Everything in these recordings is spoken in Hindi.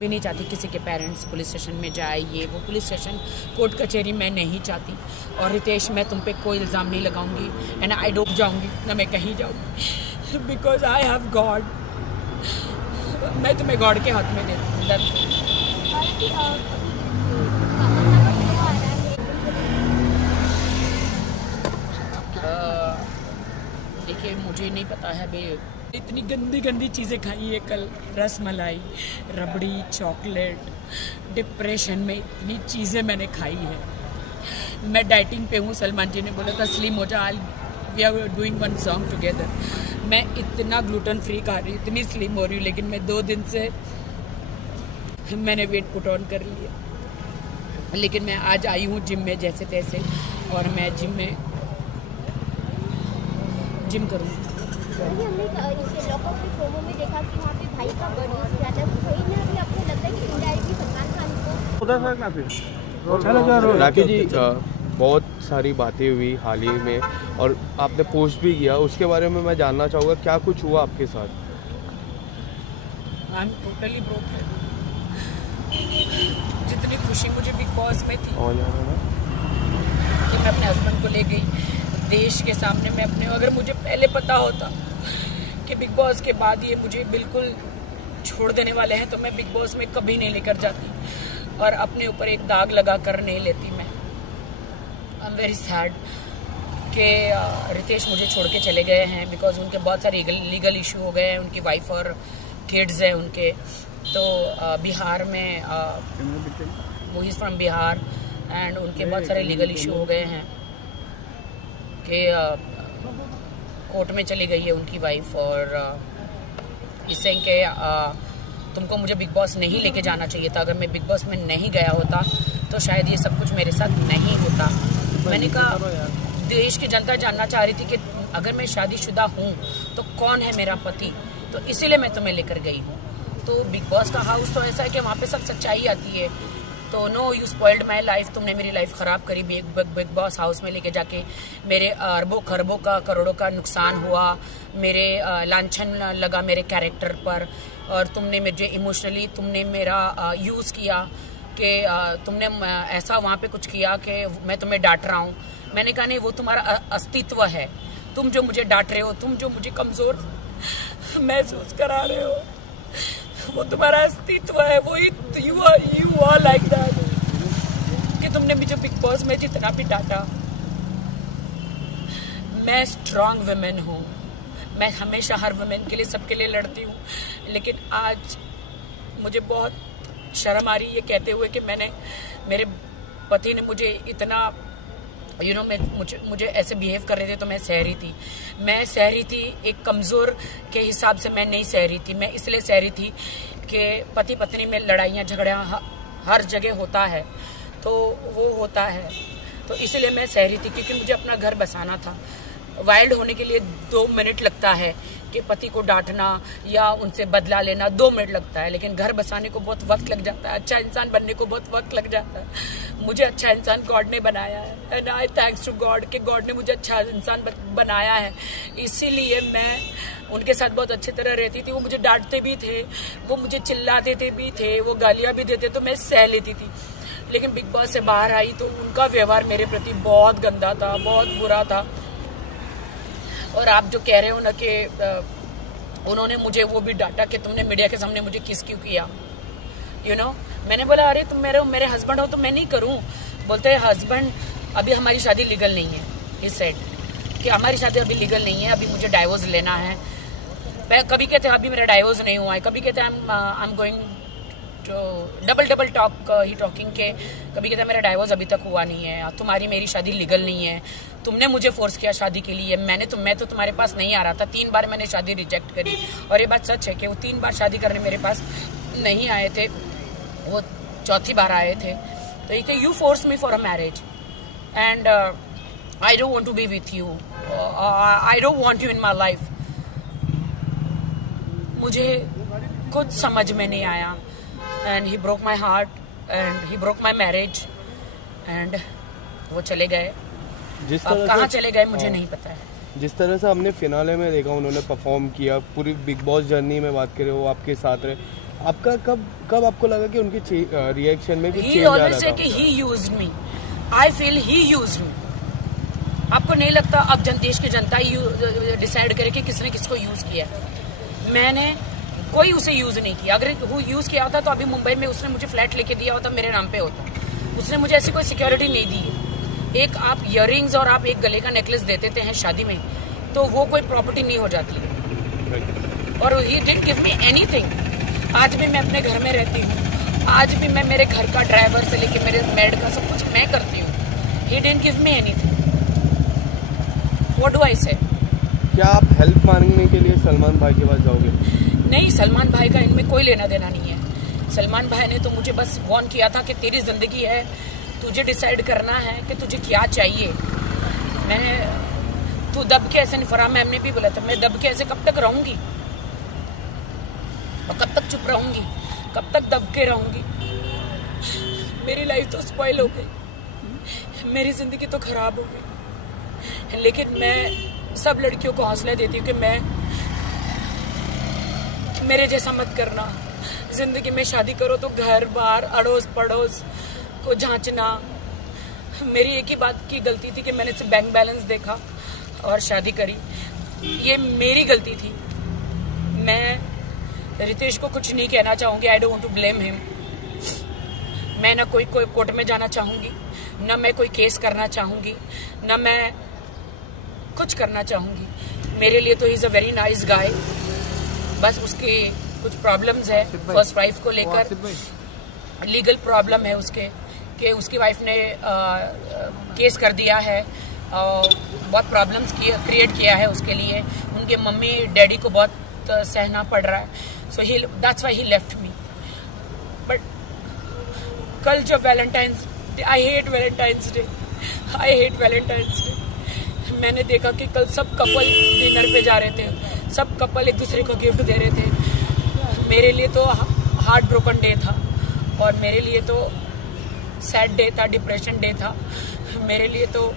भी नहीं चाहती किसी के पेरेंट्स पुलिस स्टेशन में जाए, ये वो पुलिस स्टेशन कोर्ट कचहरी मैं नहीं चाहती। और रितेश, मैं तुम पे कोई इल्ज़ाम नहीं लगाऊंगी एंड आई डूब जाऊंगी ना मैं कहीं जाऊंगी, बिकॉज आई हैव गॉड। मैं तुम्हें गॉड के हाथ में दे दूँ। देखिए, मुझे नहीं पता है बे, इतनी गंदी गंदी चीज़ें खाई है कल, रस मलाई, रबड़ी, चॉकलेट। डिप्रेशन में इतनी चीज़ें मैंने खाई है। मैं डाइटिंग पे हूँ। सलमान जी ने बोला था स्लिम हो जा, we are doing one song together. मैं इतना ग्लूटेन फ्री खा रही हूँ, इतनी स्लिम हो रही हूँ, लेकिन मैं 2 दिन से मैंने वेट पुट ऑन कर लिया। लेकिन मैं आज आई हूँ जिम में जैसे तैसे, और मैं जिम करूँगी। हमने इसे लॉकअप के प्रोमो में देखा कि वहाँ पे भाई का बर्थडे किया था, तो कहीं ना कहीं आपको लगता है कि इनडायरेक्टली सलमान खान को। राखी जी, बहुत सारी बातें हुई हाल ही में और आपने पोस्ट भी किया, उसके बारे में मैं जानना चाहूँगा क्या कुछ हुआ आपके साथ? I am totally broken. जितनी खुशी मुझे बिग बॉस में थी कि मैं अपने हस्बैंड को ले गई देश के सामने, मैं अपने, अगर मुझे पहले पता होता कि बिग बॉस के बाद ये मुझे बिल्कुल छोड़ देने वाले हैं तो मैं बिग बॉस में कभी नहीं लेकर जाती और अपने ऊपर एक दाग लगा कर नहीं लेती। मैं आई एम वेरी सैड कि रितेश मुझे छोड़ के चले गए हैं, बिकॉज उनके बहुत सारे लीगल इशू हो गए हैं। उनकी वाइफ और किड्स हैं उनके, तो बिहार में, वो इज़ फ्रॉम बिहार, एंड उनके बहुत सारे लीगल इशू हो गए हैं कि कोर्ट में चली गई है उनकी वाइफ, और इससे कि तुमको मुझे बिग बॉस नहीं लेके जाना चाहिए था। अगर मैं बिग बॉस में नहीं गया होता तो शायद ये सब कुछ मेरे साथ नहीं होता। मैंने कहा, देश की जनता जानना चाह रही थी कि अगर मैं शादीशुदा हूँ तो कौन है मेरा पति, तो इसीलिए मैं तुम्हें लेकर गई हूँ। तो बिग बॉस का हाउस तो ऐसा है कि वहाँ पे सब सच्चाई आती है। तो no, you spoiled my life, तुमने मेरी लाइफ ख़राब करी। बिग बॉस हाउस में लेके जाके मेरे अरबों खरबों का, करोड़ों का नुकसान हुआ, मेरे लांछन लगा मेरे कैरेक्टर पर, और तुमने मुझे इमोशनली तुमने मेरा यूज़ किया कि तुमने ऐसा वहाँ पे कुछ किया कि मैं तुम्हें डांट रहा हूँ। मैंने कहा नहीं, वो तुम्हारा अस्तित्व है। तुम जो मुझे डांट रहे हो, तुम जो मुझे कमज़ोर महसूस करा रहे हो, वो तुम्हारा अस्तित्व है। वो यू आर लाइक दैट कि तुमने मुझे बिग बॉस में जितना भी डांटा। मैं स्ट्रांग वुमेन हूँ, मैं हमेशा हर वुमेन के लिए, सबके लिए लड़ती हूँ, लेकिन आज मुझे बहुत शर्म आ रही है ये कहते हुए कि मेरे पति ने मुझे इतना मुझे ऐसे बिहेव कर रहे थे तो मैं सह रही थी। एक कमज़ोर के हिसाब से मैं नहीं सह रही थी। मैं इसलिए सह रही थी कि पति पत्नी में लड़ाइयाँ झगड़ियाँ हर जगह होता है, तो वो होता है, तो इसलिए मैं सह रही थी, क्योंकि मुझे अपना घर बसाना था। वाइल्ड होने के लिए 2 मिनट लगता है कि पति को डांटना या उनसे बदला लेना 2 मिनट लगता है, लेकिन घर बसाने को बहुत वक्त लग जाता है। अच्छा इंसान बनने को बहुत वक्त लग जाता है। मुझे अच्छा इंसान गॉड ने बनाया है, and I thanks to God कि गॉड ने मुझे अच्छा इंसान बनाया है। इसीलिए मैं उनके साथ बहुत अच्छी तरह रहती थी। वो मुझे डांटते भी थे, वो मुझे चिल्लाते भी थे, वो गालियाँ भी देते, तो मैं सह लेती थी। लेकिन बिग बॉस से बाहर आई तो उनका व्यवहार मेरे प्रति बहुत गंदा था, बहुत बुरा था। और आप जो कह रहे हो ना कि उन्होंने मुझे वो भी डांटा कि तुमने मीडिया के सामने मुझे किस क्यों किया, मैंने बोला अरे तुम मेरे हस्बैंड हो तो मैं नहीं करूं। बोलते हैं हस्बैंड, अभी हमारी शादी लीगल नहीं है। ही सेड कि हमारी शादी अभी लीगल नहीं है, अभी मुझे डाइवोर्स लेना है। कभी कहते हैं अभी मेरा डाइवोर्स नहीं हुआ है, कभी कहते हैं I am going double talk he talking के, कभी कहते हैं मेरा डाइवोर्स अभी तक हुआ नहीं है, तुम्हारी मेरी शादी लीगल नहीं है, तुमने मुझे फोर्स किया शादी के लिए, मैं तो तुम्हारे पास नहीं आ रहा था। 3 बार मैंने शादी रिजेक्ट करी, और ये बात सच है कि वो 3 बार शादी करने मेरे पास नहीं आए थे, वो 4थी बार आए थे। तो ये कि you force me for a marriage and I don't want to be with you, I don't want you in my life. मुझे कुछ समझ में नहीं आया, and he broke my heart and he broke my marriage and वो चले गए। अब कहाँ चले गए मुझे नहीं पता है। जिस तरह से हमने फिनाले में देखा उन्होंने परफॉर्म किया, पूरी बिग बॉस जर्नी में बात करें वो आपके साथ रहे, आपका कब आपको लगा कि उनके रिएक्शन में कुछ चेंज आ रहा था? कि he used me. I feel he used me. आपको नहीं लगता अब देश की जनता डिसाइड करे कि किसने किसको यूज किया? मैंने कोई उसे यूज नहीं किया। अगर वो यूज किया होता तो अभी मुंबई में उसने मुझे फ्लैट लेके दिया होता, मेरे नाम पे होता। उसने मुझे ऐसी कोई सिक्योरिटी नहीं दी। एक आप इयररिंग्स और आप एक गले का नेकलेस दे देते हैं शादी में, तो वो कोई प्रॉपर्टी नहीं हो जाती है। और he didn't give me anything. आज भी मैं अपने घर में रहती हूँ, आज भी मैं मेरे घर का ड्राइवर से लेके मेरे मेड का सब कुछ मैं करती हूँ। He didn't give me anything. What do I से? क्या आप हेल्प मांगने के लिए सलमान भाई के पास जाओगे? नहीं, सलमान भाई का इनमें कोई लेना देना नहीं है। सलमान भाई ने तो मुझे बस वार्न किया था कि तेरी जिंदगी है, तुझे डिसाइड करना है कि तुझे क्या चाहिए। तू दब के ऐसे नहीं, फराह मैम ने भी बोला था, मैं दब के ऐसे कब तक रहूंगी और कब तक चुप रहूंगी, कब तक दब के रहूंगी? मेरी लाइफ तो स्पॉइल हो गई, मेरी जिंदगी तो खराब हो गई। लेकिन मैं सब लड़कियों को हौसला देती हूँ कि मेरे जैसा मत करना। जिंदगी में शादी करो तो घर बार अड़ोस पड़ोस को जांचना। मेरी एक ही बात की गलती थी कि मैंने सिर्फ बैंक बैलेंस देखा और शादी करी। ये मेरी गलती थी। मैं रितेश को कुछ नहीं कहना चाहूंगी। I don't want to blame him. मैं ना कोई कोर्ट में जाना चाहूंगी, ना मैं कोई केस करना चाहूंगी, ना मैं कुछ करना चाहूंगी। मेरे लिए तो he is a very nice guy. बस उसकी कुछ प्रॉब्लम्स है फर्स्ट वाइफ को लेकर, लीगल प्रॉब्लम है उसके कि उसकी वाइफ ने केस कर दिया है और बहुत प्रॉब्लम्स क्रिएट किया है उसके लिए। उनके मम्मी डैडी को बहुत सहना पड़ रहा है। So he that's why he left me. But कल जब Valentine's day, I hate Valentine's day, मैंने देखा कि कल सब कपल डिनर पे जा रहे थे, सब कपल एक दूसरे को गिफ्ट दे रहे थे। मेरे लिए तो हार्ट ब्रोकन डे था और मेरे लिए तो सैड डे था, डिप्रेशन डे था, मेरे लिए तो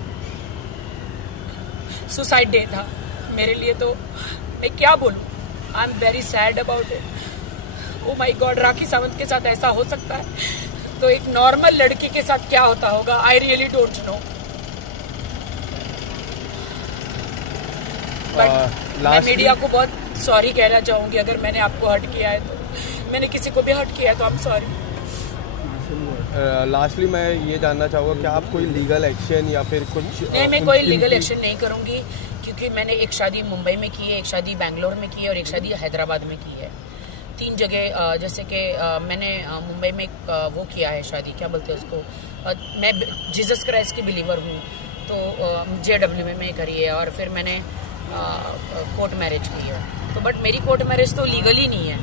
सुसाइड डे था, मेरे लिए तो मैं क्या बोलूं। I am very sad about it. Oh my god, Rakhi Sawant के साथ ऐसा हो सकता है तो एक नॉर्मल लड़की के साथ क्या होता होगा? I really don't know. मैं मीडिया को बहुत सॉरी कहना चाहूंगी अगर मैंने आपको हर्ट किया है तो। मैंने किसी को भी हर्ट किया है तो आई एम सॉरी। लास्टली मैं ये जानना चाहूँगा क्या आप कोई लीगल एक्शन या फिर कुछ? नहीं, मैं कोई लीगल एक्शन नहीं करूंगी क्योंकि मैंने एक शादी मुंबई में की है, एक शादी बेंगलोर में की है और एक शादी हैदराबाद में की है। 3 जगह जैसे कि मैंने मुंबई में वो किया है शादी, क्या बोलते हैं उसको, मैं जीसस क्राइस्ट की बिलीवर हूँ तो JW में करी है और फिर मैंने कोर्ट मैरिज की है। तो बट मेरी कोर्ट मैरिज तो लीगली नहीं है।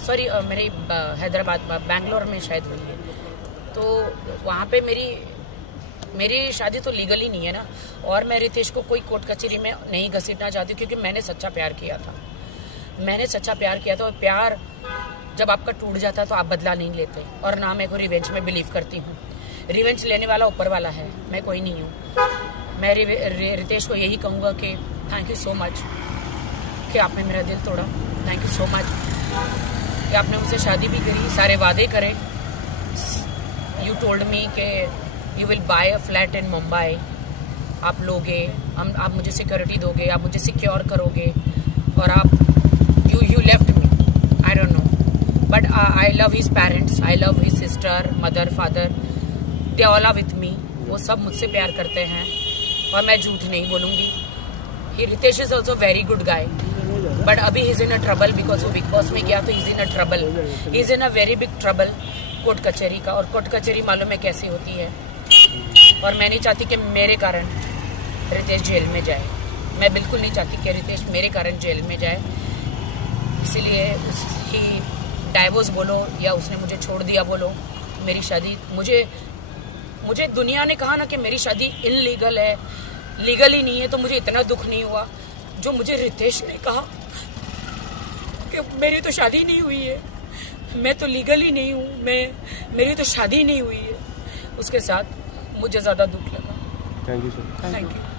सॉरी, मेरी हैदराबाद बेंगलोर में शायद हुई है। तो वहाँ पे मेरी शादी तो लीगली नहीं है ना। और मैं रितेश को कोई कोर्ट कचहरी में नहीं घसीटना चाहती क्योंकि मैंने सच्चा प्यार किया था। और प्यार जब आपका टूट जाता है तो आप बदला नहीं लेते। और ना मैं कोई रिवेंज में बिलीव करती हूँ। रिवेंज लेने वाला ऊपर वाला है, मैं कोई नहीं हूँ। मैं रितेश को यही कहूँगा कि थैंक यू सो मच कि आपने मेरा दिल तोड़ा। थैंक यू सो मच कि आपने मुझसे शादी भी करी, सारे वादे करे। यू टोल्ड मी कि you will buy a flat in Mumbai. आप लोगे, आप मुझे सिक्योरिटी दोगे, आप मुझे सिक्योर करोगे और आप you left me. I don't know but I love his parents, I love his sister, mother, father, they all are with me. वो सब मुझसे प्यार करते हैं और मैं झूठ नहीं बोलूँगी। Ritesh is also very good guy but अभी he is in a trouble because वो बिग बॉस में गया तो he is in a trouble, he is in a very big trouble court कचहरी का। और कोर्ट कचहरी मालूम है कैसी होती है और मैं नहीं चाहती कि मेरे कारण रितेश जेल में जाए। मैं बिल्कुल नहीं चाहती कि रितेश मेरे कारण जेल में जाए। इसीलिए उसकी डाइवोर्स बोलो या उसने मुझे छोड़ दिया बोलो, मेरी शादी मुझे दुनिया ने कहा ना कि मेरी शादी इनलीगल है, लीगल ही नहीं है, तो मुझे इतना दुख नहीं हुआ जो मुझे रितेश ने कहा कि मेरी तो शादी नहीं हुई है, मैं तो लीगल ही नहीं हूँ, मेरी तो शादी नहीं हुई है। उसके साथ मुझे ज़्यादा दुख लगा। Thank you sir. Thank you.